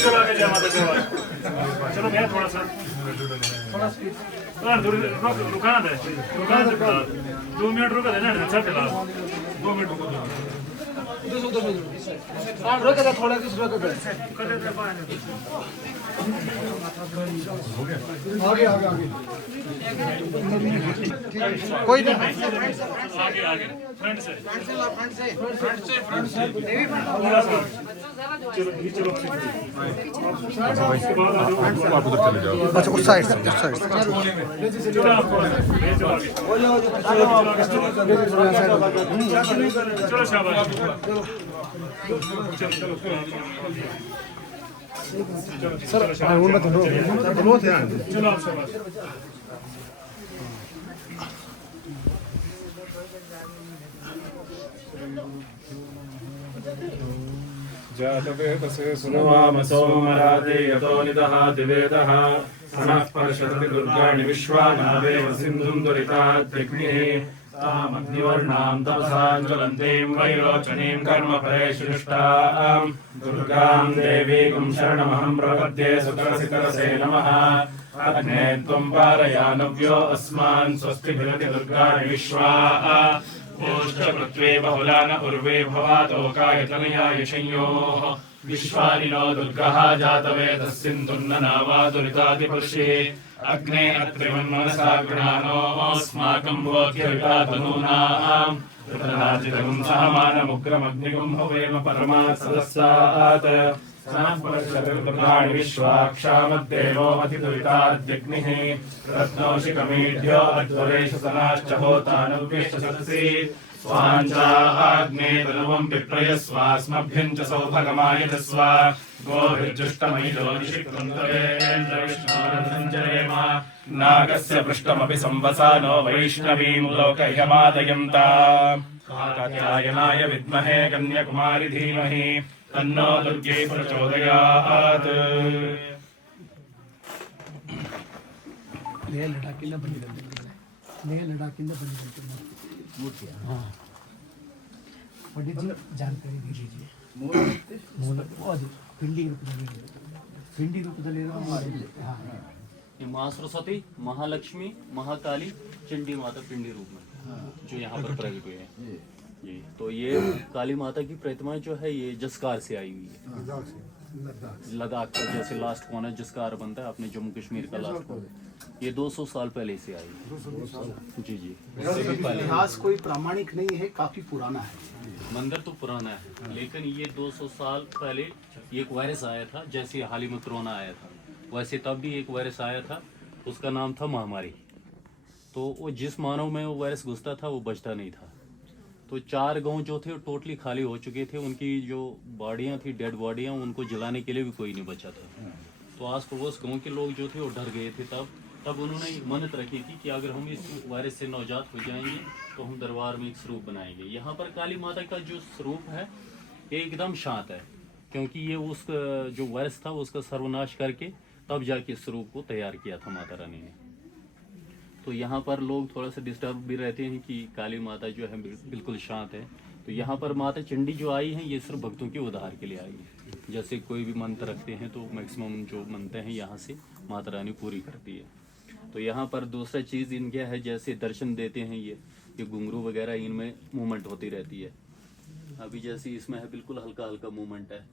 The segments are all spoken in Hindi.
चलो आगे जाए माता जी। चलो मैं थोड़ा सा रुकाना दे 2 मिनट रुका देना अच्छा चला 2 मिनट रुको थोड़ा किस आगे आगे आगे कोई नहीं आगे आगे फ्रंट से चलो चलो आप उधर चले जाओ। अच्छा उस साइड से चलो शाबाश सर उनमें तो बहुत है चलो आप शाबाश जातवेदसे सुनवामसोमराजे यतो निदः दिवेदः सनः पर्षदति दुर्गाणि विश्वानावेव सिन्धुं दुरिताद्यग्निः तामग्निवर्णां तपसा ज्वलन्तीं वैरोचनीं कर्मफलेषु दुर्गां देवीं शरणमहं प्रपद्ये सुतरसितरसे नमः अग्ने त्वं पारयानव्यो अस्मान् स्वस्तिभिरति दुर्गाणि विश्वा ओष्ठ पृथ्वी बहुलान उर्वे भवातोकायतनया यशयोः विश्वानिनो दुर्गः जातवेदः सिन्धुर्ननावादुरितादिपुरुषे अग्ने अत्रिमन्मनसा गृणानोऽस्माकं भोग्यवितातनूनां ऋतराजितगुं सहमानमुग्रमग्निगुं भवेम परमात् सदस्सात् सनःपर्षदुर्गाणि विश्वाक्षामद्देवो अतिदुरिताद्यग्निः रत्नोषिकमीढ्यो अध्वरेषु सनाश्च होतानव्यश्च सदसि स्वाञ्चाग्ने तनुवं विप्रयस्वास्मभ्यं च सौभगमायजस्व गोभिर्जुष्टमयिजोनिषिक्तन्तरेन्द्रविष्णोरसञ्चरेम नागस्य पृष्ठमपि संवसानो वैष्णवीं लोकह्यमादयन्ता कात्यायनाय विद्महे कन्याकुमारी धीमहि तन्नो दुर्गे प्रचोदयात् लेह लडाखिंದ ಬಂದಿದೆ हाँ पंडित जी जानकारी दीजिए ಮೂಲ ಅದು ಪಿಂಡಿ ರೂಪದಲ್ಲಿ हाँ ये माँ सरस्वती, महालक्ष्मी, महाकाली, चंडी माता पिंडी रूप में जो यहाँ पर प्रकट हुए हैं जी। तो ये काली माता की प्रतिमाएं जो है ये जसकार से आई हुई है, लद्दाख का जैसे लास्ट कौन है जसकार बनता है अपने जम्मू कश्मीर का लास्ट कौन, ये 200 साल पहले से आई है जी जी। इतिहास कोई प्रामाणिक नहीं है, काफी पुराना है मंदिर तो पुराना है लेकिन ये 200 साल पहले एक वायरस आया था, जैसे हाल ही में कोरोना आया था वैसे तब भी एक वायरस आया था, उसका नाम था महामारी। तो वो जिस मानव में वो वायरस घुसता था वो बचता नहीं था। तो 4 गांव जो थे वो टोटली खाली हो चुके थे, उनकी जो बॉडियां थी डेड बॉडियां उनको जलाने के लिए भी कोई नहीं बचा था। तो आस पड़ोस गाँव के लोग जो थे वो डर गए थे। तब उन्होंने एक मन्नत रखी थी कि अगर हम इस वायरस से नवजात हो जाएंगे तो हम दरबार में एक स्वरूप बनाएंगे। यहाँ पर काली माता का जो स्वरूप है ये एकदम शांत है, क्योंकि ये उस जो वायरस था उसका सर्वनाश करके तब जाके स्वरूप को तैयार किया था माता रानी ने। तो यहाँ पर लोग थोड़ा सा डिस्टर्ब भी रहते हैं कि काली माता जो है बिल्कुल शांत है। तो यहाँ पर माता चंडी जो आई हैं ये सिर्फ भक्तों के उद्धार के लिए आई है। जैसे कोई भी मंत्र रखते हैं तो मैक्सिमम जो मनते हैं यहाँ से माता रानी पूरी करती है। तो यहाँ पर दूसरा चीज़ इनके है, जैसे दर्शन देते हैं ये घुंघरू वगैरह इनमें मूवमेंट होती रहती है। अभी जैसे इसमें है बिल्कुल हल्का हल्का मूवमेंट है।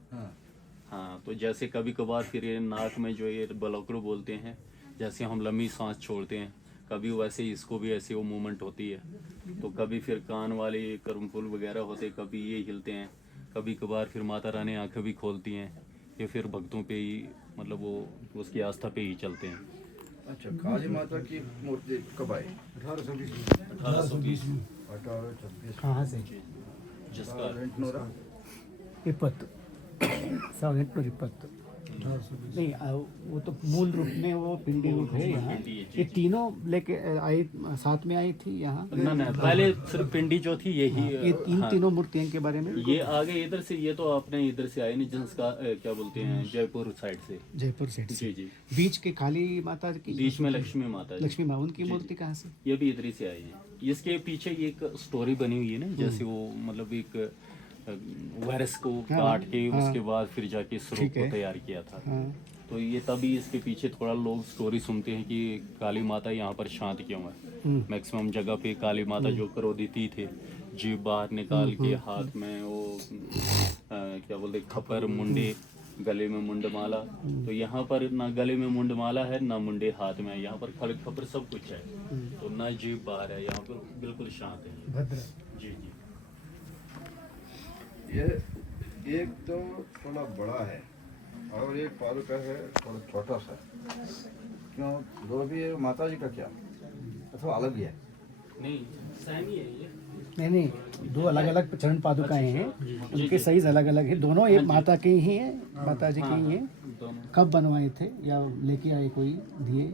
हाँ तो जैसे कभी कभार फिर ये नाक में जो ये बलौकड़ू बोलते हैं, जैसे हम लंबी सांस छोड़ते हैं कभी वैसे इसको भी ऐसे वो मूवमेंट होती है। तो कभी फिर कान वाले कर्मफूल वगैरह होते, कभी ये हिलते हैं, कभी कभार फिर माता रानी आँखें भी खोलती हैं। ये फिर भक्तों पे ही मतलब वो उसकी आस्था पे ही चलते हैं। अच्छा, काली माता की मूर्ति कब आई? 1820 कहाँ से जसकार 1820 नहीं वो तो मूल रूप में वो पिंडी रूप है यहाँ। ये तीनों लेके आई साथ में आई थी यहाँ ना पहले सिर्फ पिंडी जो थी यही ये तीनों मूर्तियों के बारे में ये आगे इधर से, ये तो अपने इधर से आए नहीं जिसका क्या बोलते हैं जयपुर साइड से। जयपुर साइड से जी जी। बीच के काली माता की बीच में लक्ष्मी माता जी। लक्ष्मी माँ उनकी मूर्ति कहाँ से? ये भी इधर ही से आई है। इसके पीछे एक स्टोरी बनी हुई है ना, जैसे वो मतलब एक वायरस को काट के उसके बाद फिर जाके स्वरूप को तैयार किया था। तो ये तभी इसके पीछे थोड़ा लोग स्टोरी सुनते हैं कि काली माता यहाँ पर शांत क्यों है। मैक्सिमम जगह पे काली माता जो क्रोधित थे, जीभ बाहर निकाल के हाथ में वो क्या बोलते खपर मुंडे, गले में मुंडमाला। तो यहाँ पर ना गले में मुंडमाला है ना मुंडे हाथ में है, यहाँ पर खड़ग खपर सब कुछ है। तो ना जीभ बाहर है, यहाँ पर बिल्कुल शांत है। जी जी। ये एक तो थोड़ा बड़ा है और एक पादुका है थोड़ा छोटा सा। क्यों दो भी है माता जी का क्या अथवा अलग ही है? नहीं सेम ही है ये। नहीं, दो अलग अलग चरण पादुकाएं हैं, उनके साइज अलग अलग है। दोनों एक माता के ही हैं, माता जी की ही हैं। दोनों कब बनवाए थे या लेके आए कोई दिए?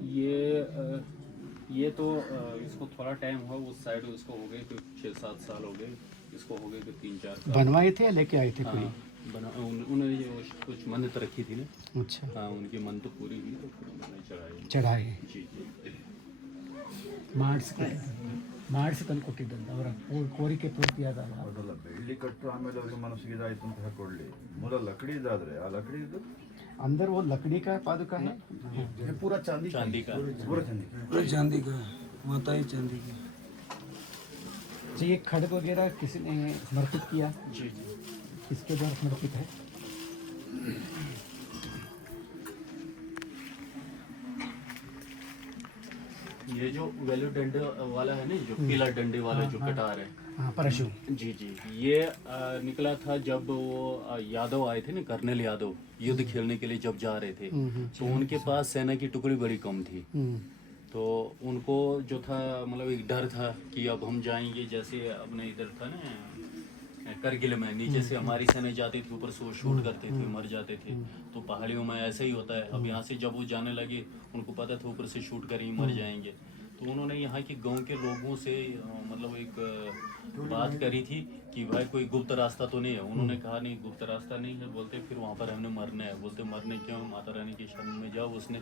ये तो इसको थोड़ा टाइम हुआ, उस साइड इसको हो गए 6-7 साल हो गए, इसको हो गए 3-4 साल। बनवाए थे या लेके आए थे कोई? उन्होंने ये कुछ मन्नत रखी थी ना। अच्छा, हाँ, उनकी मन्नत पूरी हुई तो फिर उन्होंने चढ़ाई। चढ़ाए। जी जी। ಮಾಡಿಸಿ ತಂದು ಕೊಟ್ಟಿದ್ದಂತ ಅವರ ಕೋರಿಕೆ ಪೂರ್ತಿಯಾದಾಗ. ಅದಲ್ಲ, ಬೆಳ್ಳಿ ಕಟ್ಟು ಆಮೇಲೆ ಅವ್ರಿಗೆ ಮನಸ್ಸಿಗೆ ಇದಾಯ್ತು ಅಂತ ಹಾಕೊಳ್ಳಿ. ಮೂಲ ಲಕಡಿ ಇದಾದ್ರೆ ಆ ಲಕಡಿ ಇದು अंदर वो लकड़ी का पादुका है, ये पूरा चांदी का पूरा चांदी पूरी चांदी का, माता ही चांदी की। जी, ये खड़ग वगैरह किसी ने समर्पित किया? जी जी। किसके द्वारा समर्पित है? ये जो वैल्यू डंडे वाला है ना, जो पीला डंडे वाला जो कटार है, हाँ, परशु। जी जी। ये निकला था जब वो यादव आए थे ना, कर्नल यादव युद्ध खेलने के लिए जब जा रहे थे, तो उनके पास सेना की टुकड़ी बड़ी कम थी। तो उनको जो था मतलब एक डर था कि अब हम जाएंगे, जैसे अपने इधर था ना करगिल में, नीचे से हमारी सेना जाती थी, ऊपर से वो शूट करते थे, मर जाते थे। तो पहाड़ियों में ऐसा ही होता है। अब यहाँ से जब वो जाने लगे, उनको पता था ऊपर से शूट करेंगे, मर जाएंगे। तो उन्होंने यहाँ के गांव के लोगों से मतलब एक बात करी थी कि भाई कोई गुप्त रास्ता तो नहीं है। उन्होंने कहा नहीं, गुप्त रास्ता नहीं है। बोलते फिर वहाँ पर हमने मरना है। बोलते मरने क्यों, माता रानी के शरण में जाओ। उसने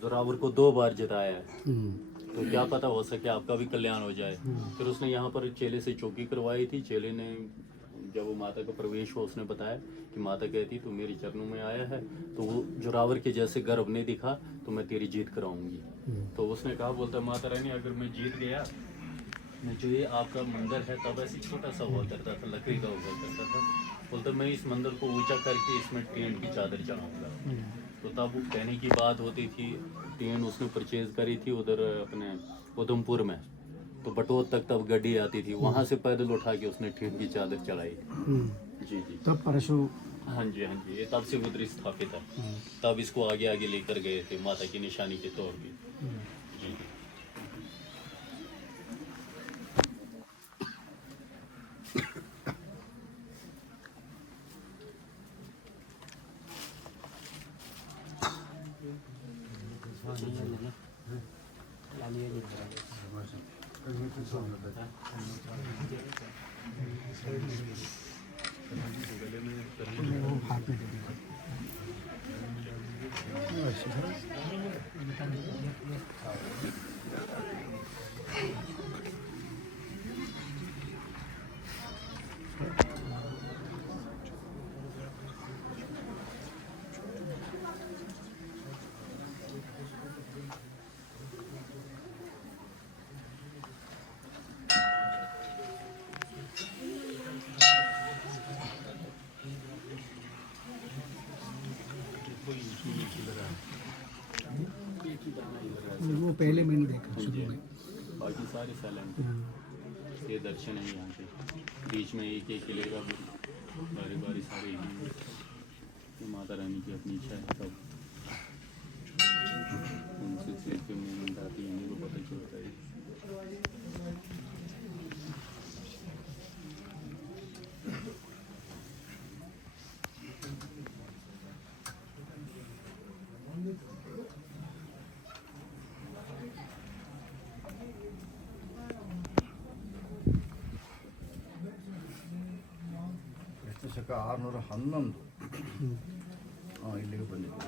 जोरावर को 2 बार जिताया है, तो क्या पता हो सके आपका भी कल्याण हो जाए। फिर उसने यहाँ पर चेले से चौकी करवाई थी। चेले ने जब वो माता का प्रवेश हुआ, उसने बताया कि माता कहती तू मेरे चरणों में आया है, तो वो जोरावर के जैसे गर्व नहीं दिखा तो मैं तेरी जीत कराऊंगी। तो उसने कहा, बोलता माता रानी अगर मैं जीत गया, मैं जो ये आपका मंदिर है तब ऐसे छोटा सा हुआ करता था, लकड़ी का हुआ करता था। बोलता मैं इस मंदिर को ऊंचा करके इसमें टेंट की चादर चढ़ाऊंगा। तो तब वो कहने की बात होती थी, टेंट उसने परचेज करी थी उधर अपने उधमपुर में। तो बटोत तक तब गड्डी आती थी, वहाँ से पैदल उठा के उसने टेंट की चादर चढ़ाई। जी जी। तब परशु। हाँ जी हाँ जी, ये तब से उधर स्थापित है। तब इसको आगे आगे लेकर गए थे माता की निशानी के तौर पे। जी जी। वो हाथ में दे दिया। वो पहले मैंने देखा शुरू में। बाकी सारे साइलेंट ये दर्शन है यहाँ पे। बीच में एक एक किले का बारी बारी सारे हैं। ये माता रानी की अपनी इच्छा है, सब उनसे सिर के मूवमेंट आती है, इन्हीं को पता चलता है। ಶಕ 611 ಇಲ್ಲಿಗೆ ಬಂದಿತ್ತು.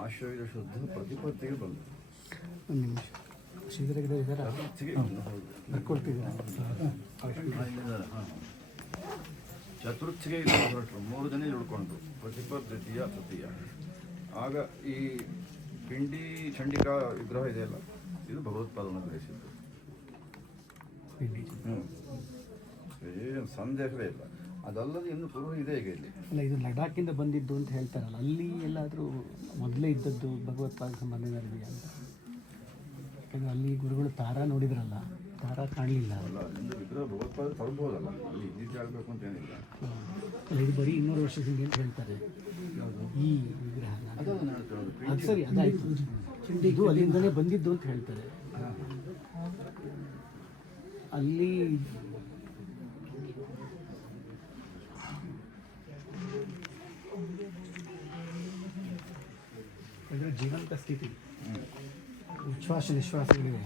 ಆಶ್ವಯುಜ ಶುದ್ಧ ಪ್ರತಿಪತ್ತಿಗೆ ಬಂದು ಒಂದು ನಿಮಿಷ ಶ್ರೀಧರ ಇದರ ಪ್ರತಿಪತ್ತಿಗೆ ಬಂದು ಹೌದು ಬರ್ಕೊಳ್ತಿದ್ದಾರೆ. ಇಲ್ಲಿದ್ದಾರೆ. ಹಾಂ ಚತುರ್ಥಿಗೆ ಹೊರಟರು 3 ದಿನ ಉಳ್ಕೊಂಡ್ರು, ಪ್ರತಿಪ ದ್ವಿತೀಯ ತೃತೀಯ. ಆಗ ಈ ಪಿಂಡಿ ಚಂಡಿಕಾ ವಿಗ್ರಹ ಇದೆಯಲ್ಲ, ಇದು ಭಗವತ್ಪಾದನ ಗ್ರಹಿಸಿದ್ದು. ಏನು ಸಂದೇಹವೇ ಇಲ್ಲ. ಅದಲ್ಲದೆ ಇನ್ನು ಪೂರ್ವ ಇದೆ ಈಗ ಇಲ್ಲಿ. ಅಲ್ಲ, ಇದು ಲಡಾಖಿಂದ ಬಂದಿದ್ದು ಅಂತ ಹೇಳ್ತಾರಲ್ಲ, ಅಲ್ಲಿ ಎಲ್ಲಾದರೂ ಮೊದಲೇ ಇದ್ದದ್ದು ಭಗವತ್ಪಾದ ಸಂಬಂಧವಿದೆಯಾ ಅಂತ? ಯಾಕಂದರೆ ಅಲ್ಲಿ ಗುರುಗಳು ತಾರಾ ನೋಡಿದ್ರಲ್ಲ, ತಾರಾ ಕಾಣಲಿಲ್ಲ. ಅಲ್ಲ, ಅಲ್ಲಿಂದ ವಿಗ್ರಹ ಭಗವತ್ಪಾದ ತರಬಹುದಲ್ಲ, ಅಲ್ಲಿ ಇದ್ದಿದ್ದು ಆಗಬೇಕು ಅಂತ ಏನಿಲ್ಲ. ಅಲ್ಲ, ಇದು ಬರೀ 200 ವರ್ಷದ ಹಿಂದೆ ಅಂತ ಹೇಳ್ತಾರೆ ಈ ವಿಗ್ರಹನ. ಅದನ್ನು ಹೇಳ್ತಾರೆ. ಅದು ಸರಿ, ಅದಾಯಿತು. ಇದು ಅಲ್ಲಿಂದಲೇ ಬಂದಿದ್ದು ಅಂತ ಹೇಳ್ತಾರೆ. ಅಲ್ಲಿ ಅಂದರೆ ಜೀವಂತ ಸ್ಥಿತಿ, ಉಚ್ಛ್ವಾಸ ನಿಶ್ವಾಸಗಳಿವೆ.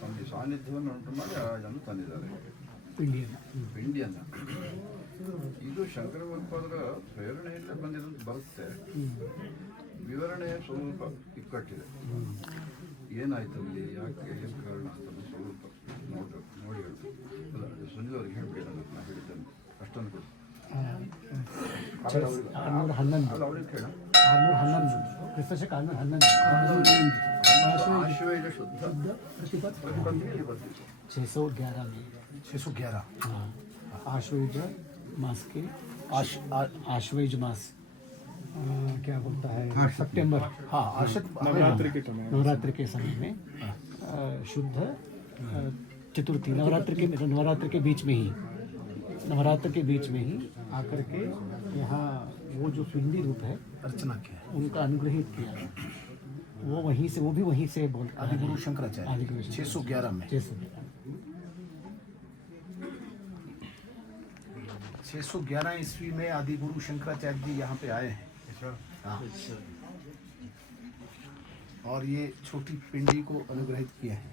ನನ್ನ ಸಾನ್ನಿಧ್ಯವನ್ನು ಉಂಟು ಮಾಡಿ ಅದನ್ನು ತಂದಿದ್ದಾರೆ, ಪಿಂಡಿಯನ್ನು. ಇದು ಶಂಕರ ಭಗವತ್ಪಾದರ ಪ್ರೇರಣೆಯಲ್ಲೇ ಬಂದಿರೋದು ಬರುತ್ತೆ. ವಿವರಣೆ ಸ್ವಲ್ಪ ಇಕ್ಕಟ್ಟಿದೆ. ಏನಾಯ್ತು ಅಲ್ಲಿ, ಯಾಕೆ, ಏನು ಕಾರಣ ಅಂತ ಸ್ವಲ್ಪ ನೋಡಿ ಹೇಳ್ಬೇಕು. ಅಲ್ಲ, ಸುನಿಲ್ ಅವ್ರಿಗೆ ಹೇಳ್ಬೇಡಿ, ನಾನು ಹೇಳಿದ್ದೇನೆ ಅಷ್ಟೊಂದು ಕೊಡಿ. 611 ಅಲ್ಲ, ಅವ್ರಿಗೆ ಕೇಳ. 611 ಕ್ರಿಸ್ತಶಕ 611 ಆಶ್ವಯುಜ ಶುದ್ಧ ಪ್ರತಿಪತ್ತಿಗೆ ಬರ್ತಿತ್ತು. 611 में 611 हाँ, आश्वयुज मास के आश्वयुज मास क्या बोलता है, सितंबर, हाँ, नवरात्रि के समय में शुद्ध चतुर्थी, नवरात्र के बीच में ही, नवरात्र के बीच में ही आकर के यहाँ वो जो पिंडी रूप है अर्चना किया उनका अनुग्रहित किया। वो वहीं से, वो भी वहीं से बोल आदिगुरु शंकराचार्य आदिगुरु 611 में 611 ईस्वी में आदिगुरु शंकराचार्य जी यहाँ पे आए हैं। हाँ। और ये छोटी पिंडी को अनुग्रहित किए हैं।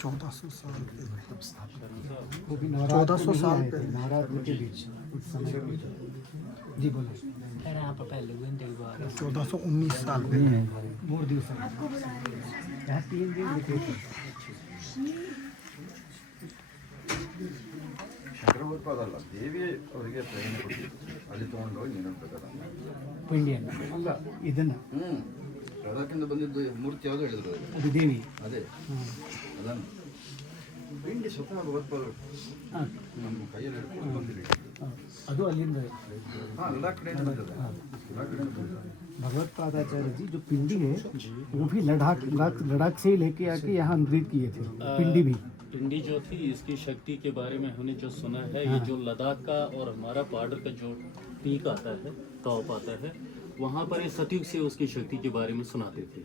1400 साल मतलब स्थापना, वो भी 1400 साल नवरात्र के बीच उस समय। जी बोलो। 1419 साल में 3 ದಿವಸ यहाँ 3 दिन लिखे थे। ಶಂಕರ ಭಗವತ್ಪಾದ ಅಲ್ಲ, ದೇವಿ ಅವರಿಗೆ ಪ್ರೇರಣೆ ಕೊಟ್ಟಿದ್ದು. ಅಲ್ಲಿ ತೊಗೊಂಡೋಗಿ ನೀನು ಪಿಂಡಿಯನ್ನು ಅಲ್ಲ, ಇದನ್ನು ಲಡಾಖಿಂದ ಬಂದಿದ್ದು ಮೂರ್ತಿ ಯಾವುದು ಹೇಳಿದ್ರು ಅವರು? ಅದು ದೇವಿ. ಅದೇ ಅದನ್ನು ಪಿಂಡಿ ಸ್ವತಃ ಭಗವತ್ಪಾದರು ಹಾಂ, ನಮ್ಮ ಕೈಯಲ್ಲಿ ಹಿಡ್ಕೊಂಡು ಬಂದಿರಿ. ಅದು ಅಲ್ಲಿಂದ ಹಾಂ, ಎಲ್ಲ ಕಡೆಯಿಂದ ಬಂದಿದೆ, ಎಲ್ಲ ಕಡೆಯಿಂದ ಬಂದಿದೆ. भगवत्पादाचार्य जी जो पिंडी है वो भी लद्दाख से ही लेके आके यहाँ अनुग्रहित किए थे। पिंडी भी, पिंडी जो थी, इसकी शक्ति के बारे में हमने जो सुना है, ये जो लद्दाख का और हमारा बॉर्डर का जो पीक आता है, टॉप आता है, वहाँ पर ये सतयुग से उसकी शक्ति के बारे में सुनाते थे।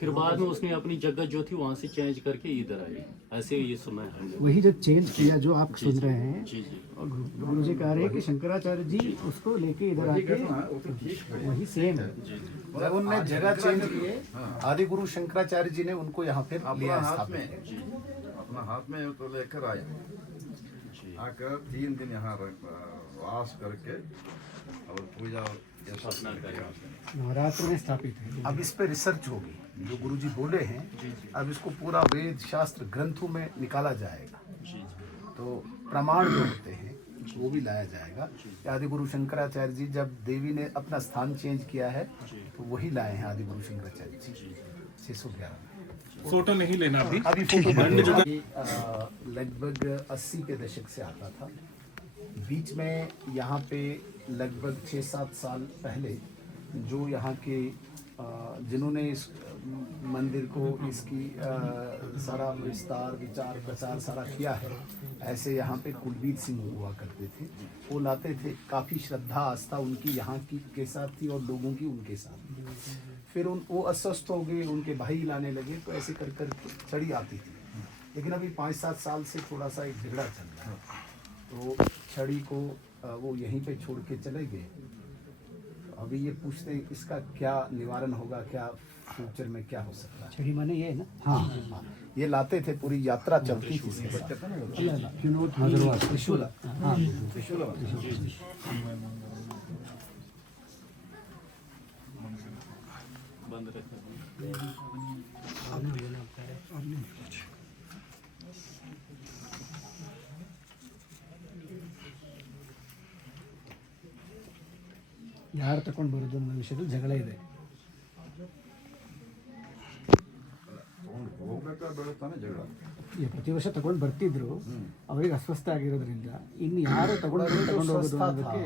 फिर बाद में उसने अपनी जगह जो थी वहाँ से चेंज करके इधर आई, ऐसे ये सुना है हमने। वही जो चेंज किया जो आप सुन रहे हैं, जी जी, और गुरु जी कह रहे हैं कि शंकराचार्य जी उसको लेके इधर आके वही सेम है। जब उनने जगह चेंज किए, आदिगुरु शंकराचार्य जी ने उनको यहाँ पे लिया अपना हाथ स्थापित। में, अपना हाथ में तो लेकर आए, आकर 3 दिन यहाँ वास करके और पूजा ये सब किया। नवरात्र में स्थापित है। अब इस पे रिसर्च होगी, जो गुरुजी बोले हैं, अब इसको पूरा वेद शास्त्र ग्रंथों में निकाला जाएगा। तो प्रमाण जो होते हैं वो भी लाया जाएगा। आदिगुरु शंकराचार्य जी जब देवी ने अपना स्थान चेंज किया है तो वही लाए हैं आदिगुरु शंकराचार्य जी 611 में। फोटो नहीं लेना अभी। अभी फोटो लगभग 80 के दशक से आता था। बीच में यहाँ पे लगभग 6-7 साल पहले जो यहाँ के जिन्होंने इस मंदिर को इसकी सारा विस्तार विचार प्रचार सारा किया है, ऐसे यहाँ पे कुलबीर सिंह हुआ करते थे। वो लाते थे, काफ़ी श्रद्धा आस्था उनकी यहाँ की के साथ थी और लोगों की उनके साथ। फिर वो अस्वस्थ हो गए, उनके भाई लाने लगे, तो ऐसे कर कर के छड़ी आती थी। लेकिन अभी 5-7 साल से थोड़ा सा एक झगड़ा चल रहा है, तो छड़ी को वो यहीं पे छोड़ के चले गए। अभी ये पूछते हैं इसका क्या निवारण होगा, क्या फ्यूचर में क्या हो सकता है। छड़ी माने ये है ना? हाँ हाँ, ये लाते थे, पूरी यात्रा चलती थी इसके साथ। त्रिशूल। हाँ, बंद रखना। ಯಾರು ತಗೊಂಡು ಬರೋದು ಅನ್ನೋ ವಿಷಯದಲ್ಲಿ ಜಗಳ ಇದೆ. ಹೋಗ್ಬೇಕಾದ್ರೆ ಬೆಳತಾನೆ ಜಗಳ. ಈ ಪ್ರತಿ ವರ್ಷ ತಗೊಂಡು ಬರ್ತಿದ್ರು, ಅವರಿಗೆ ಅಸ್ವಸ್ಥ ಆಗಿರೋದ್ರಿಂದ ಇನ್ನು ಯಾರು ತಗೊಂಡು ಹೋಗೋದು ಅನ್ನೋದಕ್ಕೆ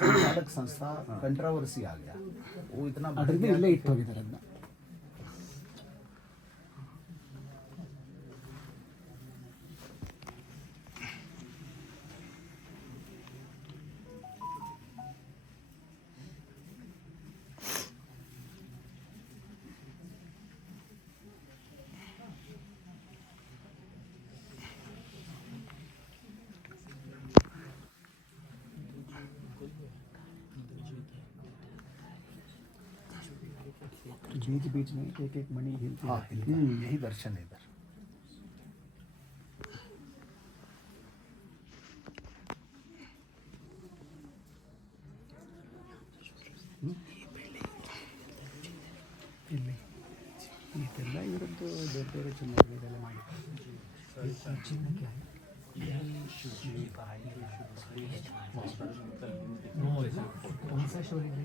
संचालक संस्था कंट्रोवर्सी आ गया, वो इतना ಅದರಿಂದ ಇಲ್ಲೇ ಇಟ್ಟು ಹೋಗಿದ್ದಾರೆ ಅದನ್ನ. बीच बीच में एक एक मणि हिलती हाँ, रहती है। यही दर्शन है इधर। ಇಲ್ಲಿ ಇದೆಲ್ಲ ಇವರದ್ದು ಬೇರೆ ಬೇರೆ ಚಿನ್ನಗಳೆಲ್ಲ ಮಾಡಿದ್ದಾರೆ. ಚಿನ್ನ क्या है? कौन सा शोरूम है?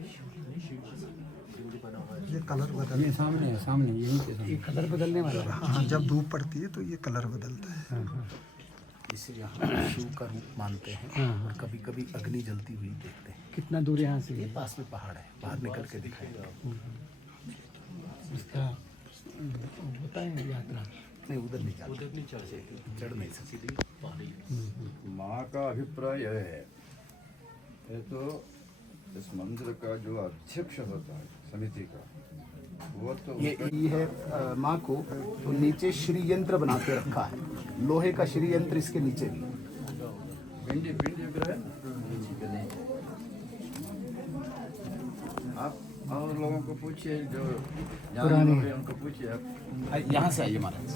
ये कलर बदल, ये सामने है, सामने यहीं पे ये कलर बदलने वाला है। हाँ, जब धूप पड़ती है तो ये कलर बदलता है। इसे यहाँ शिव का रूप मानते हैं और कभी कभी अग्नि जलती हुई देखते हैं। कितना दूर यहाँ से? ये पास में पहाड़ है, बाहर निकल के दिखाएगा। इसका होता है यात्रा? नहीं, उधर नहीं जाते, चढ़ नहीं सकते। माँ का अभिप्राय है, ये तो इस मंदिर का जो अध्यक्ष होता है समिति का, वो तो ये है माँ को तो नीचे श्री यंत्र बना के रखा है, लोहे का श्री यंत्र इसके नीचे भी। पिंडी विग्रह है। आप और लोगों को पूछिए, जो जाने वाले उनको पूछिए आप। यहाँ से आइए महाराज।